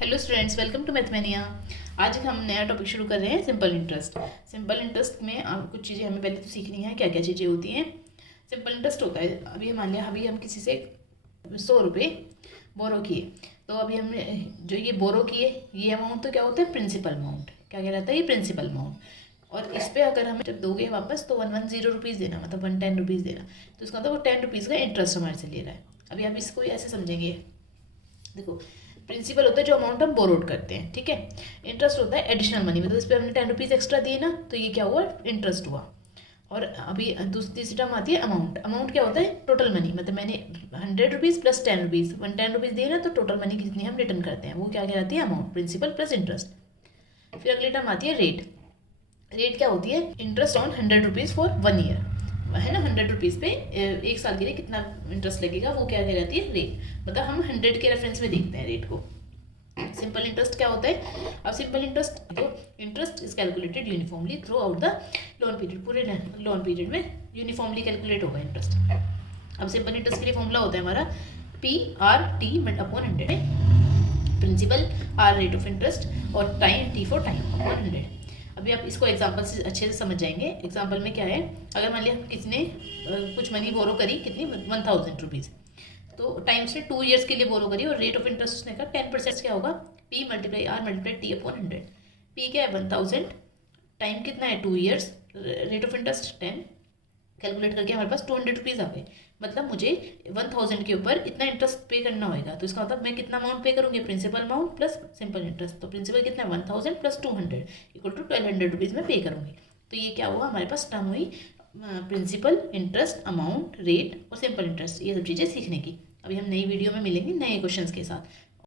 Hello students, welcome to Mathemania. आज हम नया टॉपिक शुरू कर रहे हैं, सिंपल इंटरेस्ट। सिंपल इंटरेस्ट में कुछ चीज़ें हमें पहले तो सीखनी है, क्या क्या चीज़ें होती हैं। सिंपल इंटरेस्ट होता है, अभी मान लिया अभी हम किसी से 100 रुपये बोरो किए, तो अभी हमने जो ये बोरो किए ये अमाउंट तो क्या होता है, प्रिंसिपल अमाउंट। क्या कहलाता है, ये प्रिंसिपल अमाउंट। और इस पर अगर हमें जब दोगे वापस तो 110 रुपीज़ देना, मतलब 110 रुपीज़ देना, तो इसका मतलब वो 10 रुपीज़ का इंटरेस्ट हमारे से ले रहा है। अभी आप इसको ऐसे समझेंगे, देखो प्रिंसिपल होता है जो अमाउंट हम बोरोड करते हैं, ठीक है। इंटरेस्ट होता है एडिशनल मनी, मतलब इस पर हमने 10 रुपीज़ एक्स्ट्रा दिए ना, तो ये क्या हुआ, इंटरेस्ट हुआ। और अभी तीसरी टर्म आती है अमाउंट। अमाउंट क्या होता है, टोटल मनी, मतलब मैंने 100 रुपीज़ प्लस 10 रुपीज़, 110 रुपीज़ दिए ना, तो टोटल मनी कितनी हम रिटर्न करते हैं, वो क्या कहलाती है, अमाउंट, प्रिंसिपल प्लस इंटरेस्ट। फिर अगली टर्म आती है रेट। रेट क्या होती है, interest on 100 rupees for 1 year, है ना। 100 रुपीज़ पे 1 साल के लिए कितना इंटरेस्ट लगेगा, वो क्या कहलाती है, रेट। मतलब हम 100 के रेफरेंस में देखते हैं रेट को। सिंपल इंटरेस्ट क्या होता है, अब सिंपल इंटरेस्ट तो interest is calculated uniformly throughout the loan period, पूरे लोन पीरियड में यूनिफॉर्मली कैलकुलेट होगा इंटरेस्ट। अब सिंपल इंटरेस्ट के लिए फॉर्मूला होता है हमारा PRT upon 100, principal R rate of interest और time T for time upon 100। अभी आप इसको एग्जांपल से अच्छे से समझ जाएंगे। एग्जांपल में क्या है, अगर मान लिया किसी ने कुछ मनी बोरो करी, कितनी, 1000 रुपीज़, तो टाइम से 2 ईयर्स के लिए बोरो करी, और रेट ऑफ इंटरेस्ट उसने का 10% क्या होगा, P multiply R multiply T upon 100। P क्या है 1000, टाइम कितना है 2 years, rate of interest 10, calculate करके हमारे पास 200 रुपीज़ आ गए। मतलब मुझे 1000 के ऊपर इतना इंटरेस्ट पे करना होगा, तो इसका मतलब मैं कितना अमाउंट पे करूँगी, principal amount plus simple interest. तो प्रिंसिपल कितना है 1000 प्लस 200 इक्वल टू 1200 रुपीज़ में पे करूँगी। तो ये क्या हुआ, हमारे पास टर्म हुई प्रिंसिपल, इंटरेस्ट, अमाउंट, रेट और सिंपल इंटरेस्ट, ये सब चीज़ें सीखने की। अभी हम नई वीडियो में मिलेंगे नए क्वेश्चंस के साथ।